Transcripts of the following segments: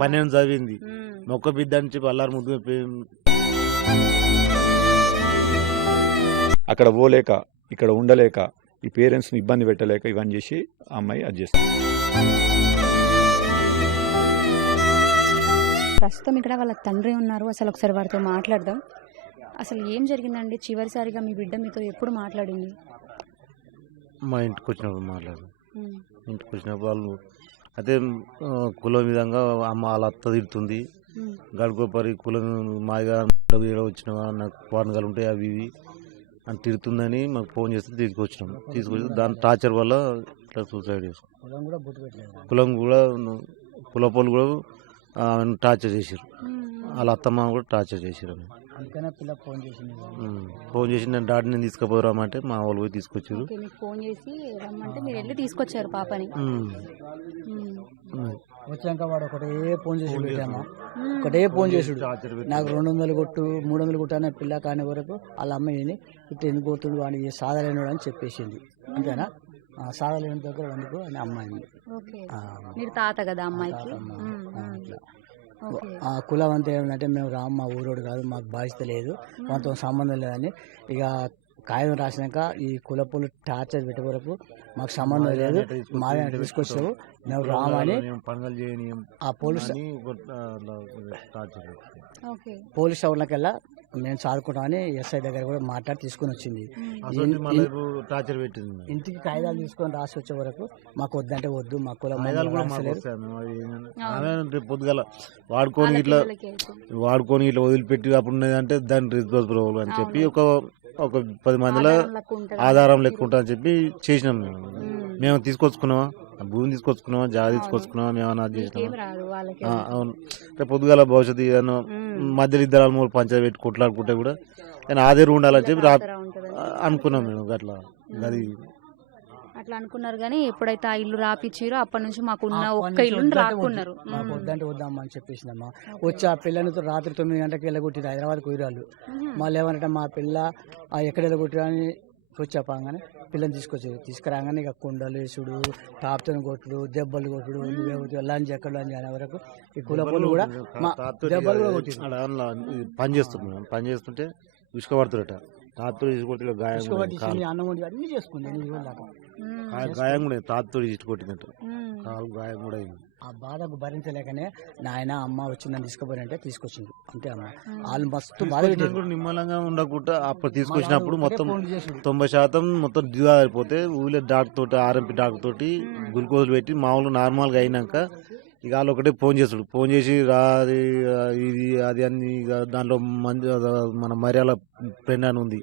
12 చదివింది. మొక్క బిడ్డ అని చెప్పి అల్లారు ముద్దు అక్కడ పోలేక ఇక్కడ ఉండలేక ఈ పేరెంట్స్ని ఇబ్బంది పెట్టలేక ఇవన్నీ చేసి ఆ అమ్మాయి అది చేస్తుంది. ప్రస్తుతం ఇక్కడ వాళ్ళ తండ్రి ఉన్నారు. అసలు ఒకసారి వారితో మాట్లాడదాం. అసలు ఏం జరిగిందండి? చివరిసారిగా మీ బిడ్డ మీతో ఎప్పుడు మాట్లాడింది? మా ఇంటికి వచ్చినప్పుడు మాట్లాడు. ఇంటికి వచ్చినప్పుడు వాళ్ళు అదే కులం విధంగా అమ్మ వాళ్ళ అత్త తిడుతుంది. గడుకోపరి కులం మాదిగా వచ్చిన నాకు పానగాలు ఉంటాయి అవి ఇవి అని తిడుతుందని మాకు ఫోన్ చేస్తే తీసుకొచ్చి దాని టార్చర్ వల్ల ఇట్లా సూసైడ్ చేసుకున్నాం. కులపోళ్ళు కూడా టార్చర్ చేశారు. వాళ్ళ అత్తమ్మ కూడా టార్చర్ చేశారు. ఫోన్ చేసి నేను డాడీని తీసుకుపోరామంటే మా వాళ్ళు పోయి తీసుకొచ్చారు. ఫోన్ చేసి రమ్మంటే మీరు వెళ్ళి తీసుకొచ్చారు పాపని. వచ్చాక వాడు ఒకటే ఫోన్ చేసి పెట్టామా, ఒకటే ఫోన్ చేసాడు. నాకు 200 కొట్టు 300 కొట్టు అనే పిల్ల కాని వరకు వాళ్ళ అమ్మాయిని ఇట్లా ఎందుకు కొడుతుండు వాడిని సాధలేనుడు అని చెప్పేసింది. అంతేనా? సాధలేని దగ్గర అందుకు అని అమ్మాయిని తాత కదా అమ్మాయికి. కులం అంతా ఏమంటే మేము రామ్ మా ఊరోడు కాదు, మాకు బాధ్యత లేదు, మనతో సంబంధం లేదని ఇక కాగితం రాసినాక ఈ కులపులు టార్చర్ పెట్టే వరకు మాకు సంబంధం లేదు, మాదే తీసుకొచ్చావు మేము రామని ఆ పోలీస్ స్టేషన్లకెళ్ళా మేము చదువుకుంటామని ఎస్ఐ దగ్గర కూడా మాట్లాడి తీసుకుని వచ్చింది. ఇంటికి కాగితాలు తీసుకొని రాసి వచ్చే వరకు మాకు వద్దంటే వద్దు, మా కులం పొద్దుగల వాడుకొని ఇట్లా వదిలిపెట్టి అప్పుడు అంటే దాన్ని రెస్పాన్సిబుల్ అని చెప్పి ఒక 10 మందిలో ఆధారం లెక్క ఉంటా అని చెప్పి చేసినాం. మేము తీసుకొచ్చుకున్నామా, భూమి తీసుకొచ్చుకున్నామా, జాగా తీసుకొచ్చుకున్నామా, మేము అది చేసినామా? అవును. పొద్దుగాల భవిష్యత్తు ఏదైనా మధ్యలో 2 పంచాయతీ పెట్టి కొట్లాడుకుంటే కూడా కానీ ఆధారం ఉండాలని చెప్పి అనుకున్నాం మేము. అట్లా అది అట్లా అనుకున్నారు. కానీ ఎప్పుడైతే ఆ ఇల్లు రాపిచ్చిరో అప్పటి నుంచి మాకు ఉన్న ఒక్క ఇల్లు రాకున్నారు. మాకు వద్దంటే వద్దామని చెప్పేసినమ్మా. వచ్చి ఆ పిల్లలతో రాత్రి 9 గంటలకు వెళ్ళగొట్టిరు హైదరాబాద్ కుయిరాళ్ళు. మళ్ళీ ఏమంటే మా పిల్ల ఎక్కడ వెళ్ళగొట్టిరు అని వచ్చాపాగానే పిల్లని తీసుకురాగానే ఇక కుండలు వేసుడు, టాప్తో కొట్టుడు, దెబ్బలు కొట్టుడు, లంచ్ ఎక్కడ లంచ్ అనే వరకు ఈ కులపొలు కూడా దెబ్బలు కూడా కొట్టిరు. పని చేస్తుంటే ఇసుకపడుతురట. తాతతో తీసుకొట్టి గాయం కూడా తాతతో తీసుకొట్టినట్టు గాయం కూడా అయింది. ఆ బాధకు భరించలేకనే నాయన అమ్మ వచ్చిందని తీసుకుపోయినంటే తీసుకొచ్చింది. అంతే అమ్మ. వాళ్ళు మస్తు బాధ నిమ్మలంగా ఉండకుండా అప్పుడు తీసుకొచ్చినప్పుడు మొత్తం 90% మొత్తం దిగా అయిపోతే ఊళ్ళో డాక్టర్ తోటి ఆర్ఎంపీ డాక్టర్ తోటి గ్లూకోజులు పెట్టి మామూలు నార్మల్గా అయినాక ఇక వాళ్ళు ఒకటే ఫోన్ చేస్తాడు. ఫోన్ చేసి రాది ఇది అది అన్ని దాంట్లో మన మర్యాల ఫ్రెండ్ అని ఉంది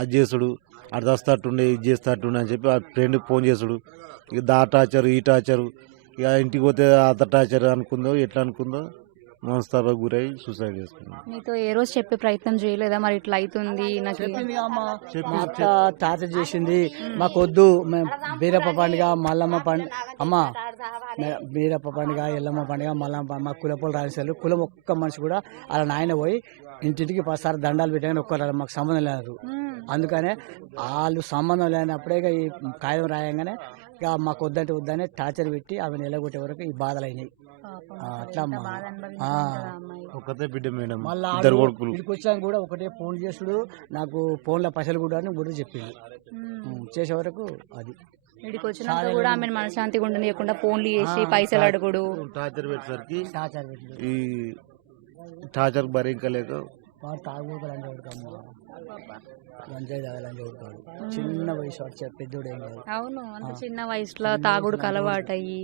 అది చేస్తాడు, అది దస్తట్టుండే ఇది చేస్తట్టుండే అని చెప్పి ఆ ఫ్రెండ్కి ఫోన్ చేస్తాడు. ఇక దా టార్చరు ఈ టార్చరు ఇక ఇంటికి పోతే అత టార్చర్ అనుకుందో ఎట్లా అనుకుందో మనస్తాపకు గురై సూసైడ్ చేసుకున్నాం. మీతో ఏ రోజు చెప్పే ప్రయత్నం చేయలేదా? మరి ఇట్లా అవుతుంది టార్చర్ చేసింది, మాకు వద్దు, మేము బీరప్ప పండుగ మల్లమ్మ పండుగ అమ్మ బీరప్ప పండుగ ఎల్లమ్మ పండుగ మల్లమ్మ మా కులపోలు రాసేసారు. కులం ఒక్క మనిషి కూడా అలా నాయన పోయి ఇంటింటికి 10 సార్లు దండాలు పెట్టాలని ఒక్కరు మాకు సంబంధం లేదు. అందుకనే వాళ్ళు సంబంధం లేనప్పుడే ఇక ఈ కాగితం రాయంగానే ఇక మాకు వద్దంటే వద్దని టార్చర్ పెట్టి ఆమె నిలగొట్టే వరకు ఈ బాధలు అయినాయి. అట్లా ఒకటే బిడ్డ మేడం. మళ్ళీ ఇంటికి వచ్చాక కూడా ఒకటే ఫోన్ చేసుడు, నాకు ఫోన్లో పైసలు కూడా అని కూడా చెప్పింది. చేసే వరకు అది ఇంటికి వచ్చినాక కూడా ఆమె మనశాంతిగా ఉండనియకుండా ఫోన్లు చేసి పైసలు అడుగుడు, టార్చర్ పెట్టేసరికి ఈ టార్చర్ భరించలేక తాగుబోతులు చిన్న వయసు పెద్దోడు ఏం కాదు. అవును, అంత చిన్న వయసులో తాగుడు అలవాటయ్యి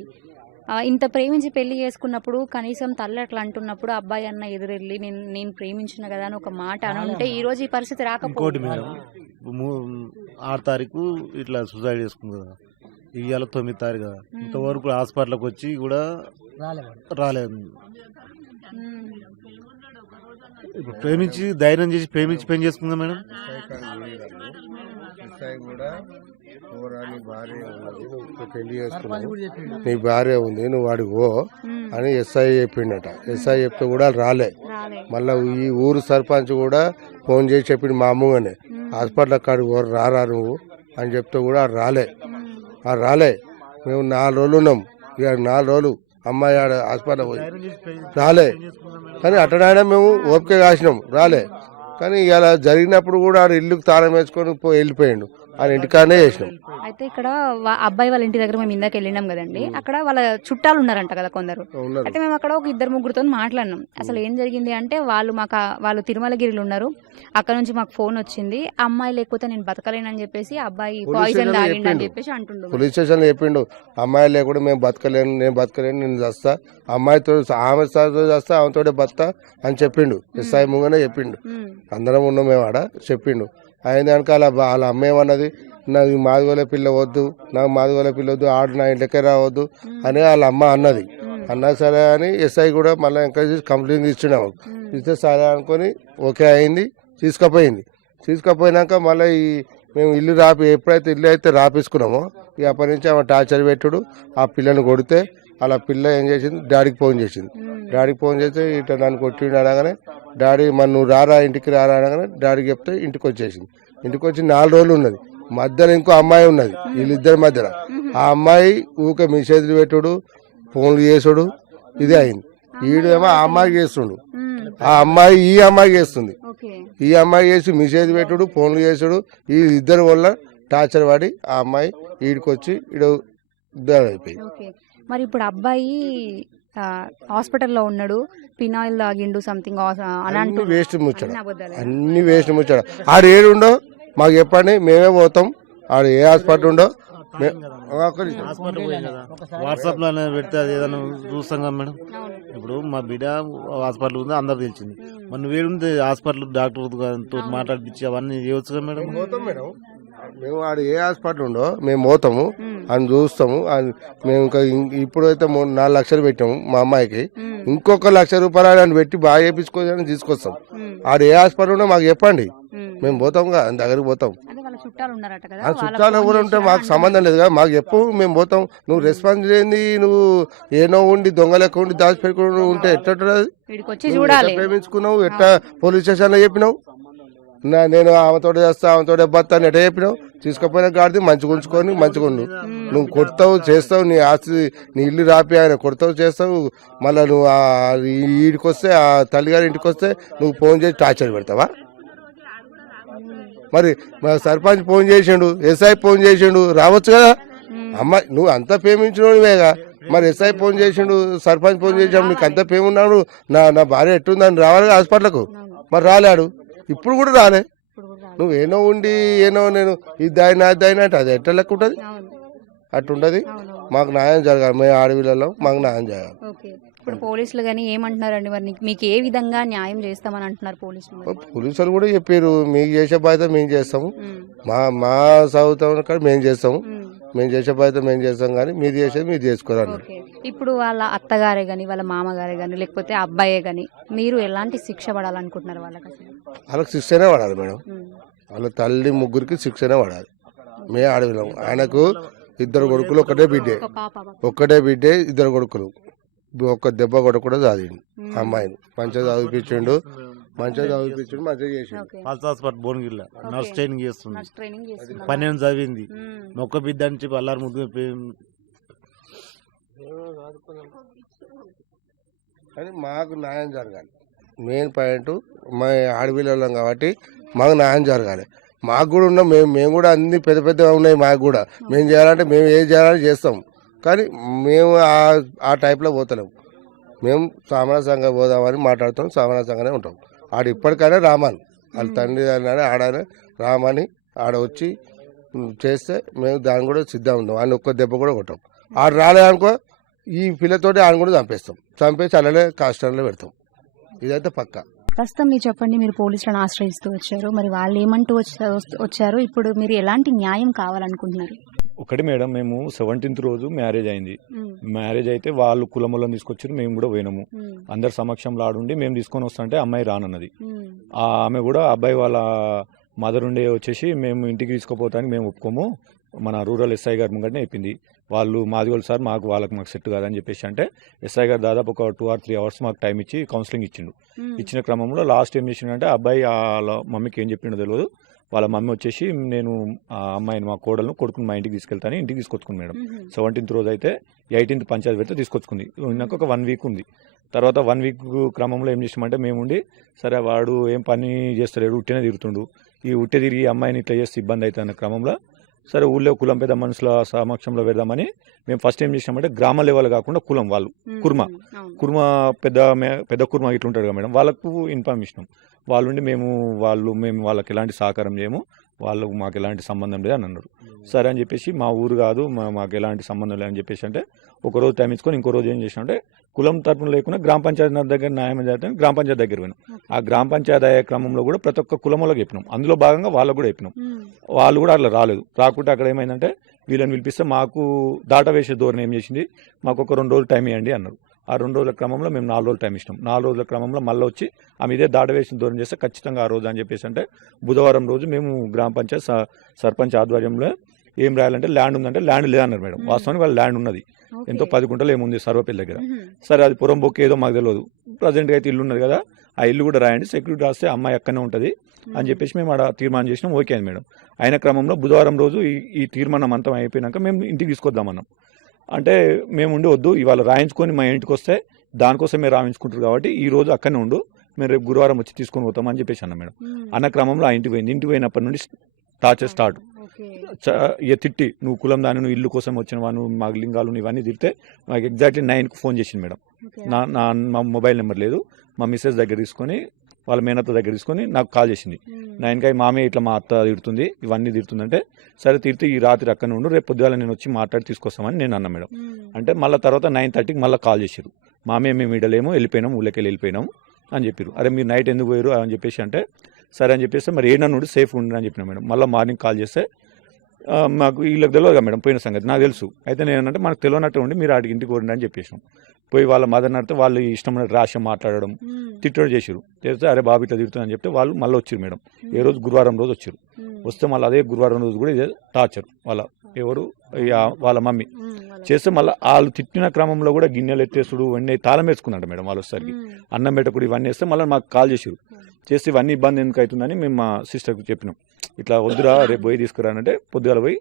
ఇంత ప్రేమించి పెళ్లి చేసుకున్నప్పుడు కనీసం తల్లి అట్లా అంటున్నప్పుడు అబ్బాయి అన్న ఎదురెళ్ళి నేను ప్రేమించిన కదా అని ఒక మాట అని ఉంటే ఈ రోజు ఈ పరిస్థితి రాకపోతే. 6 తారీఖు ఇట్లా సూసైడ్ చేసుకుంది కదా, ఇవాళ 9 తారీఖు కదా, ఇంతవరకు హాస్పిటల్కి వచ్చి కూడా రాలేదు. ఇప్పుడు ప్రేమించి ధైర్యం చేసి ప్రేమించి పెళ్లి చేసుకుందా మేడం. పెళ్లి చేసుకున్నావు, నీ భార్య ఉంది, నువ్వు వాడికి ఓ అని ఎస్ఐ చెప్పిండట. ఎస్ఐ చెప్తే కూడా రాలే. మళ్ళీ ఈ ఊరు సర్పంచ్ కూడా ఫోన్ చేసి చెప్పిండు మా అమ్మగానే హాస్పిటల్ కాడికి రారా నువ్వు అని చెప్తే కూడా రాలే. మేము 4 రోజులు ఉన్నాం. ఇక 4 రోజులు అమ్మాయి ఆడ హాస్పిటల్ పోయి రాలే. కానీ అట్టనైనా మేము ఓపిక కాసినాం రాలే. కానీ ఇలా జరిగినప్పుడు కూడా ఆడ ఇల్లుకి తాళం వేసుకొని వెళ్ళిపోయిండు. ఆయన ఇంటికాడనే చేసినాం. అయితే ఇక్కడ అబ్బాయి వాళ్ళ ఇంటి దగ్గర మేము ఇందాక వెళ్ళినాం కదండి, అక్కడ వాళ్ళ చుట్టాలు ఉన్నారంట కదా కొందరు. ఉన్నారు. అయితే మేము అక్కడ ఒక 2-3 మాట్లాడినాం. అసలు ఏం జరిగింది అంటే వాళ్ళు తిరుమలగిరిలో ఉన్నారు. అక్కడ నుంచి మాకు ఫోన్ వచ్చింది, అమ్మాయి లేకపోతే నేను బతకలేనని చెప్పేసి అబ్బాయి పాయిజన్ తాగిండు అని చెప్పేసి అంటుండు. పోలీస్ స్టేషన్లో చెప్పిండు, అమ్మాయి లేకుండా మేము బతకలేను, నేను బతకలేను, నేను చస్తా, అమ్మాయితో ఆమె చేస్తా, ఆమెతోటే బతా అని చెప్పిండు. ఎస్ఐ ముంగనే చెప్పిండు. అందరం ఉన్నాం మేము ఆడ. చెప్పిండు. ఆయన కనుక వాళ్ళ అమ్మ ఏమన్నది, నాకు మాదిగోలే పిల్ల వద్దు, నాకు మాదిగోలే పిల్ల వద్దు, ఆడు నా ఇంటికే రావద్దు అని వాళ్ళ అమ్మ అన్నది. అన్నా సరే అని ఎస్ఐ కూడా మళ్ళీ ఎంకరేజ్ చేసి కంప్లైంట్ ఇచ్చినాము. ఇస్తే సరే అనుకొని ఓకే అయింది, తీసుకుపోయినాక మళ్ళీ మేము ఇల్లు ఎప్పుడైతే ఇల్లు అయితే రాపించుకున్నామో ఇక అప్పటి నుంచి ఆమె టార్చర్ పెట్టుడు. ఆ పిల్లని కొడితే అలా పిల్ల ఏం చేసింది, డాడీకి ఫోన్ చేసింది. డాడీకి ఫోన్ చేస్తే ఇట్లా నన్ను కొట్టిండు అనగానే డాడీ మరి నువ్వు రారా ఇంటికి రారా అనగానే డాడీకి చెప్తే ఇంటికి వచ్చేసింది. ఇంటికి వచ్చి 4 రోజులు ఉన్నది. మధ్యలో ఇంకో అమ్మాయి ఉన్నది వీళ్ళిద్దరి మధ్యలో. ఆ అమ్మాయి ఊకే మెసేజ్లు పెట్టుడు, ఫోన్లు చేసుడు, ఇదే అయింది. ఈడేమో ఆ అమ్మాయికి చేస్తుండు, ఆ అమ్మాయి ఈ అమ్మాయికి చేస్తుంది. ఈ అమ్మాయి చేసి మెసేజ్ పెట్టుడు, ఫోన్లు చేసుడు, ఈ ఇద్దరి వల్ల టార్చర్ పడి ఆ అమ్మాయి ఈడికి వచ్చి అయిపోయింది. మరి ఇప్పుడు అబ్బాయి హాస్పిటల్లో ఉన్నాడు, పినాయిల్ తాగిండు సంథింగ్ అని వేస్ట్ ముచ్చాడు, అన్ని వేస్ట్ ముచ్చాడు. ఆడు ఏడుండో మాకు చెప్పండి, మేమే పోతాం. ఆడు ఏ హాస్పిటల్ ఉండో వాట్సాప్ లో పెడితే అది ఏదైనా చూస్తాం కదా మేడం. ఇప్పుడు మా బిడ్డ హాస్పిటల్ ఉంది అందరు తెలిసింది, మన వేడుంది హాస్పిటల్ డాక్టర్ తో మాట్లాడిపించి అవన్నీ చేయవచ్చు కదా మేడం. పోతాం మేడం, మేము ఆడ ఏ హాస్పిటల్ ఉండో మేము పోతాము, అని చూస్తాము. మేము ఇంకా ఇప్పుడైతే 4 లక్షలు పెట్టాము మా అమ్మాయికి, ఇంకొక ₹1,00,000 అని పెట్టి బాగా చేయించుకోవాలని తీసుకొస్తాం. ఆడ ఏ హాస్పిటల్ ఉండో మాకు చెప్పండి, మేము పోతాం కదా, దగ్గరికి పోతాం. చుట్టాలు ఎవరు ఉంటే మాకు సంబంధం లేదు కదా, మాకు చెప్పు, మేము పోతాం. నువ్వు రెస్పాన్స్ చేయండి, నువ్వు ఏనో ఉండి దొంగ లెక్క ఉండి దాచిపెట్టుకుని ఉంటే ఎట్లా ప్రేమించుకున్నావు, ఎట్లా పోలీస్ స్టేషన్ లో చెప్పినావు, నేను ఆమెతో చేస్తా ఆమెతో బతా అని ఎట్లా చెప్పినావు. తీసుకుపోయిన గాడిది మంచిగా ఉంచుకొని మంచిగా ఉండు. నువ్వు కొడతావు చేస్తావు, నీ ఆస్తి నీ ఇల్లు రాపి ఆయన కొడతావు చేస్తావు, మళ్ళీ నువ్వు ఈడికి వస్తే ఆ తల్లిగారి ఇంటికి వస్తే నువ్వు ఫోన్ చేసి టార్చర్ పెడతావా? మరి సర్పంచ్ ఫోన్ చేసిండు, ఎస్ఐ ఫోన్ చేసిండు, రావచ్చు కదా. అమ్మాయి నువ్వు అంతా ప్రేమించినోడివేగా, మరి ఎస్ఐ ఫోన్ చేసిండు, సర్పంచ్ ఫోన్ చేసాడు, నీకు అంతా ప్రేమున్నాడు, నా భార్య ఎట్టుందని రావాలి హాస్పిటల్కు. మరి రాలేడు, ఇప్పుడు కూడా రాలే. నువ్వు ఏనో ఉండి ఏనో నేను ఇది అయినా అంటే అది ఎట్లా లెక్క ఉంటుంది, అట్టుంటది. మాకు న్యాయం జరగాలి, మేము ఆడవిళ్ళలో మాకు న్యాయం జరగాలి. ఇప్పుడు పోలీసులు కానీ ఏమంటున్నారండి, మరి మీకు ఏ విధంగా న్యాయం చేస్తామని అంటున్నారు పోలీసులు? పోలీసులు కూడా చెప్పారు, మీకు చేసే బాధ్యత మేము చేస్తాము, మా చదువుతాం కానీ మేము చేస్తాము, మేము చేసే బాధ్యత మేము చేస్తాం, కానీ మీరు చేసేది మీరు చేసుకోరు. ఇప్పుడు వాళ్ళ అత్తగారే కానీ వాళ్ళ మామగారే కానీ లేకపోతే అబ్బాయే కానీ మీరు ఎలాంటి శిక్ష పడాలనుకుంటున్నారు? వాళ్ళకి శిక్షనే పడాలి మేడం, వాళ్ళ తల్లి ముగ్గురికి శిక్షనే పడాలి. మే ఆడవిలం. ఆయనకు 2 కొడుకులు, ఒకటే బిడ్డే, 2 కొడుకులు. ఒక్క దెబ్బ కొట్ట కూడా చదివిండు అమ్మాయిని, మంచిగా చదివిపించిండు, మంచిగా చేసిండు. భువనగిరిలో నర్స్ ట్రైనింగ్ చేస్తుంది, 12 చదివింది, ఒక్క బిడ్డ అని చెప్పి అల్లారు ముద్దు. కానీ మాకు న్యాయం జరగాలి, మెయిన్ పాయింట్ మా ఆడపిల్లలం కాబట్టి మాకు న్యాయం జరగాలి. మాకు కూడా ఉన్నాం, మేము కూడా అన్ని పెద్దగా ఉన్నాయి మాకు కూడా. మేము చేయాలంటే మేము ఏం చేయాలని చేస్తాం, కానీ మేము ఆ టైప్లో పోతలేము. మేము సామరస్యంగా పోదామని మాట్లాడుతాం, సామరస్యంగానే ఉంటాం. ఆడ ఇప్పటికైనా రామాని వాళ్ళ తండ్రి ఆడనే రామని ఆడ వచ్చి చేస్తే మేము దాన్ని కూడా సిద్ధంగా ఉంటాం. ఆయన ఒక్క దెబ్బ కూడా కొట్టాం. ఆడ రాలేదనుకో ఈ పిల్లతోటి ఆయన కూడా చంపేసి అలానే కష్టంలో పెడతాం. ఇదైతే పక్క. ప్రస్తుతం మీరు చెప్పండి, మీరు పోలీసులను ఆశ్రయిస్తూ వచ్చారు, మరి వాళ్ళు ఏమంటూ వచ్చారు, ఇప్పుడు మీరు ఎలాంటి న్యాయం కావాలనుకుంటున్నారు? ఒకటి మేడం, మేము 17th రోజు మ్యారేజ్ అయింది. మ్యారేజ్ అయితే వాళ్ళు కులములను తీసుకొచ్చారు, మేము కూడా పోయినాము. అందరి సమక్షంలో ఆడుండి మేము తీసుకొని వస్తుంటే అమ్మాయి రానన్నది. ఆమె కూడా అబ్బాయి వాళ్ళ మదర్ ఉండే వచ్చేసి మేము ఇంటికి తీసుకుపోతానికి మేము ఒప్పుకోము, మన రూరల్ ఎస్ఐ గారి ముంగటనే చెప్పింది. వాళ్ళు మాదిగోళ్ళు సార్ మాకు సెట్ కాదని చెప్పేసి అంటే ఎస్ఐ గారు దాదాపు ఒక 2 or 3 hours మాకు టైం ఇచ్చి కౌన్సిలింగ్ ఇచ్చిండు. ఇచ్చిన క్రమంలో లాస్ట్ ఏం చేసిండంటే అబ్బాయి వాళ్ళ మమ్మీకి ఏం చెప్పిండో తెలియదు, వాళ్ళ మమ్మీ వచ్చేసి నేను ఆ అమ్మాయిని మా కోడలను కొడుకుని మా ఇంటికి తీసుకెళ్తాను, ఇంటికి తీసుకొచ్చుకుంది మేడం. 17th రోజు అయితే 18th పంచాయతీ పెడితే తీసుకొచ్చుకుంది. నాకు ఒక 1 వీక్ ఉంది. తర్వాత 1 వీక్ క్రమంలో ఏం చేసామంటే మేముండి సరే వాడు ఏం పని చేస్తలేడు, ఉట్టినే తిరుగుతుండు, ఈ ఉట్టే తిరిగి అమ్మాయిని ఇట్లా చేస్తే ఇబ్బంది అవుతుంది అన్న క్రమంలో సరే ఊళ్ళో కులం పెద్ద మనుషుల సమక్షంలో పెడదామని మేము ఫస్ట్ ఏం చేసామంటే గ్రామ లెవెల్ కాకుండా కులం వాళ్ళు కుర్మ పెద్ద కుర్మ ఇట్లా ఉంటాడు కదా మేడం, వాళ్ళకు ఇన్ఫర్మేషన్ వాళ్ళుండి మేము వాళ్ళకి ఎలాంటి సహకారం చేయము, వాళ్ళకు మాకు ఎలాంటి సంబంధం లేదు అని అన్నారు. సరే అని చెప్పేసి మా ఊరు కాదు మాకు ఎలాంటి సంబంధం లేదని చెప్పేసి అంటే ఒక రోజు టైం ఇచ్చుకొని ఇంకో రోజు ఏం చేసినా కులం తరపున లేకుండా గ్రామ పంచాయతీ దగ్గర న్యాయం చేద్దాం గ్రామ పంచాయతీ దగ్గర పోయినాం. ఆ గ్రామ పంచాయతీ అయ్యే క్రమంలో కూడా ప్రతి ఒక్క కులంలోకి చెప్పినాం, అందులో భాగంగా వాళ్ళకు కూడా చెప్పినాం. వాళ్ళు కూడా అట్లా రాలేదు. రాకుంటే అక్కడ ఏమైందంటే వీళ్ళని పిలిపిస్తే మాకు దాట వేసే ధోరణి ఏం చేసింది, మాకు ఒక 2 రోజులు టైం ఇవ్వండి అన్నారు. ఆ 2 రోజుల క్రమంలో మేము 4 రోజులు టైం ఇచ్చినాం. 4 రోజుల క్రమంలో మళ్ళీ వచ్చి ఆమె ఇదే దాట వేసిన ధోరణి చేస్తే ఖచ్చితంగా ఆ రోజు అని చెప్పేసి అంటే బుధవారం రోజు మేము గ్రామ పంచాయతీ సర్పంచ్ ఆధ్వర్యంలో ఏం రాయాలంటే ల్యాండ్ ఉందంటే ల్యాండ్ లేదన్నారు మేడం. వాస్తవానికి వాళ్ళ ల్యాండ్ ఉన్నది, ఎంతో 10 గుంటలు ఏముంది సర్వపల్లి దగ్గర. సరే అది పురం బొక్క ఏదో మాకు తెలియదు, ప్రజెంట్గా అయితే ఇల్లు ఉన్నది కదా, ఆ ఇల్లు కూడా రాయండి, సెక్యూరిటీ రాస్తే అమ్మాయి అక్కడనే ఉంటుంది అని చెప్పేసి మేము ఆడ తీర్మానం చేసినాం. ఓకే అని మేడం. అయిన క్రమంలో బుధవారం రోజు ఈ తీర్మానం అంతం అయిపోయినాక మేము ఇంటికి తీసుకొద్దామన్నాం. అంటే మేము ఉండి వద్దు ఇవాళ రాయించుకొని మా ఇంటికి వస్తే దానికోసం మీరు రాయించుకుంటారు కాబట్టి ఈ రోజు అక్కడనే ఉండు, మేము రేపు గురువారం వచ్చి తీసుకొని పోతామని చెప్పేసి అన్న మేడం. అన్న క్రమంలో ఆ ఇంటికి పోయింది. ఇంటికి పోయినప్పటి నుండి టార్చర్ స్టార్ట్. ఇక తిట్టి నువ్వు కులం దాని నువ్వు ఇల్లు కోసం వచ్చినవా, నువ్వు మా లింగాలు ఇవన్నీ తిడితే నాకు ఎగ్జాక్ట్లీ 9కి ఫోన్ చేసింది మేడం. మా మొబైల్ నెంబర్ లేదు, మా మిస్సెస్ దగ్గర తీసుకొని వాళ్ళ మేనత్త దగ్గర తీసుకొని నాకు కాల్ చేసింది. 9కి మామే ఇట్లా మా అత్త తిడుతుంది, ఇవన్నీ తిడుతుందంటే సరే తిడితే ఈ రాత్రి అక్కడ ఉండు, రేపు పొద్దుగాల నేను వచ్చి మాట్లాడి తీసుకొస్తామని నేను అన్నా మేడం. అంటే మళ్ళీ తర్వాత 9:30కి మళ్ళీ కాల్ చేశారు. మామే మేము ఇడలేము, వెళ్ళిపోయినాము, ఊళ్ళకెళ్ళి వెళ్ళిపోయినాము అని చెప్పారు. అరే మీరు నైట్ ఎందుకు పోయారు అని చెప్పేసి అంటే సరే అని చెప్పేస్తే మరి ఏడన్నా నుండి సేఫ్ ఉండి అని చెప్పిన మేడం. మళ్ళీ మార్నింగ్ కాల్ చేస్తే మాకు వీళ్ళకి తెలియదు కదా మేడం పోయిన సంగతి, నాకు తెలుసు. అయితే నేను అంటే మనకు తెలియనట్టు ఉండి మీరు ఆడికి ఇంటికి పోండి అని చెప్పేసాం. పోయి వాళ్ళ మదర్ నడితే వాళ్ళు ఇష్టమైన రాష్ట్రం మాట్లాడడం తిట్టడం చేసారు. చేస్తే అరే బాబు ఇట్లా తిడుతుంది అని చెప్తే వాళ్ళు మళ్ళీ వచ్చారు మేడం. ఏ రోజు గురువారం రోజు వచ్చారు. వస్తే మళ్ళీ అదే గురువారం రోజు కూడా ఇదే టార్చర్ వాళ్ళ మమ్మీ చేస్తే మళ్ళీ వాళ్ళు తిట్టిన క్రమంలో కూడా గిన్నెలు ఎత్తేసుడు ఇవన్నీ తాళం వేసుకున్నాడు మేడం. వాళ్ళు వచ్చేసరికి అన్నం పెట్టకుడు ఇవన్నీ వేస్తే మళ్ళీ మాకు కాల్ చేసారు. చేస్తే ఇవన్నీ ఇబ్బంది ఎందుకు అవుతుందని మేము మా సిస్టర్కి చెప్పినాం. ఇట్లా వద్దురా రేపు పోయి తీసుకురానంటే పొద్దుగాల పోయి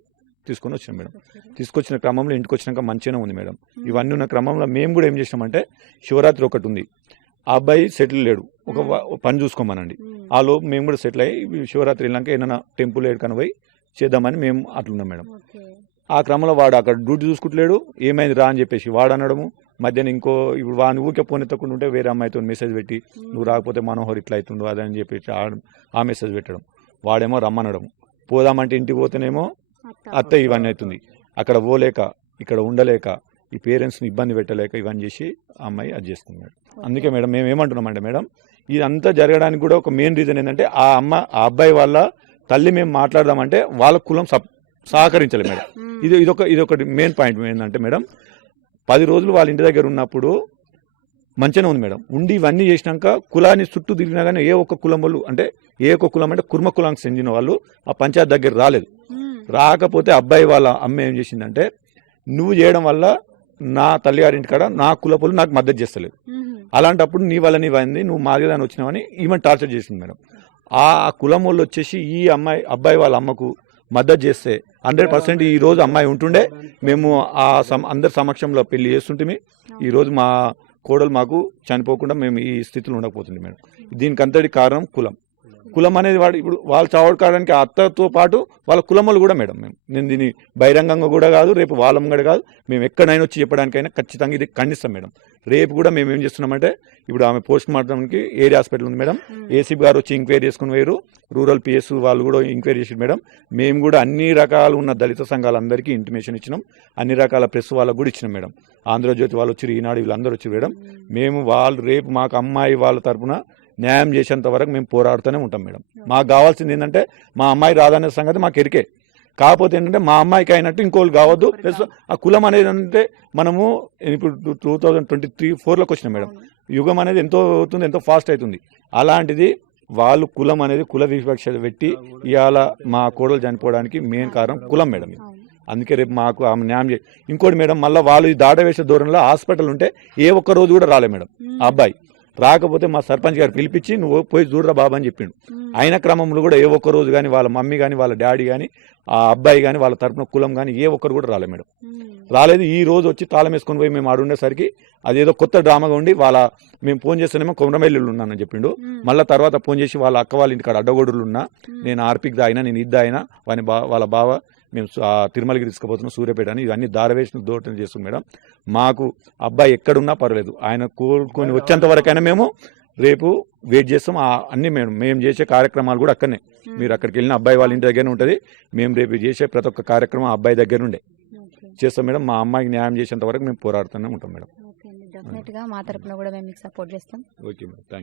తీసుకొని వచ్చినాం మేడం. తీసుకొచ్చిన క్రమంలో ఇంటికి వచ్చినాక మంచిగానే ఉంది మేడం. ఇవన్నీ ఉన్న క్రమంలో మేము కూడా ఏం చేసినామంటే శివరాత్రి ఒకటి ఉంది, ఆ అబ్బాయి సెటిల్ లేడు, ఒక పని చూసుకోమనండి. ఆ లోపు మేము కూడా సెటిల్ అయ్యి శివరాత్రి వెళ్ళాక ఏదైనా టెంపుల్ ఏడుకని పోయి చేద్దామని మేము అట్లున్నాం మేడం. ఆ క్రమంలో వాడు అక్కడ డ్యూటీ చూసుకుంటలేడు, ఏమైంది రా అని చెప్పేసి వాడు అనడము. మధ్యాహ్నం ఇప్పుడు వాడిని ఊరికే ఫోన్ ఎత్తకుండా ఉంటే వేరే అమ్మాయితో మెసేజ్ పెట్టి నువ్వు రాకపోతే మనోహర్ ఇట్లా అవుతుండు అదని చెప్పేసి ఆ మెసేజ్ పెట్టడం. వాడేమో రమ్మనడం. పోదామంటే ఇంటికి పోతేనేమో అత్త ఇవన్నీ అవుతుంది. అక్కడ పోలేక ఇక్కడ ఉండలేక ఈ పేరెంట్స్ని ఇబ్బంది పెట్టలేక ఇవన్నీ చేసి ఆ అమ్మాయి అది చేసుకుంది మేడం. అందుకే మేడం మేము ఏమంటున్నామంటే మేడం ఇదంతా జరగడానికి కూడా ఒక మెయిన్ రీజన్ ఏంటంటే ఆ అబ్బాయి వాళ్ళ తల్లి మేము మాట్లాడదామంటే వాళ్ళ కులం సహకరించలేదు మేడం. ఇదొకటి మెయిన్ పాయింట్ ఏంటంటే మేడం 10 రోజులు వాళ్ళ ఇంటి దగ్గర ఉన్నప్పుడు మంచిగానే ఉంది మేడం. ఉండి ఇవన్నీ చేసినాక కులాన్ని చుట్టూ తిరిగినా కానీ ఏ ఒక్క కులం వాళ్ళు అంటే ఏ ఒక్క కులం అంటే కుర్మ కులానికి చెందిన వాళ్ళు ఆ పంచాయతీ దగ్గర రాలేదు. రాకపోతే అబ్బాయి వాళ్ళ అమ్మ ఏం చేసిందంటే నువ్వు చేయడం వల్ల నా తల్లిగారింటి కాడ నా కులపులు నాకు మద్దతు చేస్తలేదు, అలాంటప్పుడు నీ వల్ల నీవైంది నువ్వు మాదిదాన్ని వచ్చినావని ఈమెను టార్చర్ చేసింది మేడం. ఆ కులం వాళ్ళు వచ్చేసి ఈ అబ్బాయి వాళ్ళ అమ్మకు మద్దతు చేస్తే 100% ఈ రోజు అమ్మాయి ఉంటుండే, మేము అందరి సమక్షంలో పెళ్లి చేస్తుంటే ఈరోజు మా కోడలు మాకు చనిపోకుండా మేము ఈ స్థితిలో ఉండకపోతుంది మేడం. దీనికి అంతటి కారణం కులం అనేది ఇప్పుడు వాళ్ళు చావడానికి అత్తతో పాటు వాళ్ళ కులములు కూడా మేడం. నేను దీన్ని బహిరంగంగా కూడా కాదు, రేపు వాళ్ళం కూడా కాదు, మేము ఎక్కడైనా వచ్చి చెప్పడానికైనా ఖచ్చితంగా ఇది ఖండిస్తాం మేడం. రేపు కూడా మేము ఏం చేస్తున్నామంటే ఇప్పుడు ఆమె పోస్ట్ మార్టంకి ఏరియా హాస్పిటల్ ఉంది మేడం, ఏసీబీ గారు వచ్చి ఎంక్వైరీ చేసుకుని పోయారు, రూరల్ పిఎస్ వాళ్ళు కూడా ఎంక్వైరీ చేసారు మేడం. మేము కూడా అన్ని రకాలు ఉన్న దళిత సంఘాలందరికీ ఇంటిమేషన్ ఇచ్చినాం, అన్ని రకాల ప్రెస్ వాళ్ళకు కూడా ఇచ్చినాం మేడం. ఆంధ్రజ్యోతి వాళ్ళు వచ్చి ఈనాడు వీళ్ళందరూ వచ్చి మేడం. మేము రేపు మాకు అమ్మాయి వాళ్ళ తరఫున న్యాయం చేసేంత వరకు మేము పోరాడుతూనే ఉంటాం మేడం. మాకు కావాల్సింది ఏంటంటే మా అమ్మాయి రాదనే సంగతి మాకు ఎరికే, కాకపోతే ఏంటంటే మా అమ్మాయికి అయినట్టు ఇంకోళ్ళు కావద్దు. ప్లస్ ఆ కులం అనేది అంటే మనము ఇప్పుడు 2023-24లోకి వచ్చినాం మేడం. యుగం అనేది ఎంతో అవుతుంది, ఎంతో ఫాస్ట్ అవుతుంది. అలాంటిది వాళ్ళు కులం అనేది కుల వివక్ష పెట్టి ఇవాళ మా కోడలు చనిపోవడానికి మెయిన్ కారణం కులం మేడం. అందుకే రేపు మాకు ఆమె న్యాయం ఇంకోటి మేడం, మళ్ళీ వాళ్ళు దాట వేసే దూరంలో హాస్పిటల్ ఉంటే ఏ ఒక్క రోజు కూడా రాలే మేడం. ఆ అబ్బాయి రాకపోతే మా సర్పంచ్ గారు పిలిపించి నువ్వు పోయి చూడరా బాబా అని చెప్పిండు. అయిన క్రమంలో కూడా ఏ ఒక్క రోజు కానీ వాళ్ళ మమ్మీ కానీ వాళ్ళ డాడీ కానీ ఆ అబ్బాయి కానీ వాళ్ళ తరపున కులం కానీ ఏ ఒక్కరు కూడా రాలేదు మేడం. రాలేదు. ఈ రోజు వచ్చి తాళం వేసుకొని పోయి మేము ఆడుండేసరికి అదేదో కొత్త డ్రామాగా ఉండి మేము ఫోన్ చేస్తేనేమో కొమరమల్లిలో ఉన్నానని చెప్పిండు. మళ్ళీ తర్వాత ఫోన్ చేసి వాళ్ళ అక్క వాళ్ళ ఇంటికాడ అడ్డగొడులు ఉన్నా, నేను ఆర్పిక్ దాయినా, నేను ఇది అయినా వాళ్ళ బావ మేము తిరుమలకి తీసుకుపోతున్నాం సూర్యాపేట అని ఇవన్నీ దారవేసిన దోటం చేస్తుంది మేడం. మాకు అబ్బాయి ఎక్కడున్నా పర్వాలేదు, ఆయన కోరుకొని వచ్చేంత వరకైనా మేము రేపు వెయిట్ చేస్తాం. అన్ని మేము చేసే కార్యక్రమాలు కూడా అక్కడనే, మీరు అక్కడికి వెళ్ళిన అబ్బాయి వాళ్ళ ఇంటి దగ్గరనే ఉంటుంది. మేము రేపు చేసే ప్రతి ఒక్క కార్యక్రమం అబ్బాయి దగ్గర నుండే చేస్తాం మేడం. మా అమ్మాయికి న్యాయం చేసేంత వరకు మేము పోరాడుతూనే ఉంటాం మేడం. డెఫినెట్గా మా తరపున కూడా మేము మీకు సపోర్ట్ చేస్తాం. Okay madam, thank you.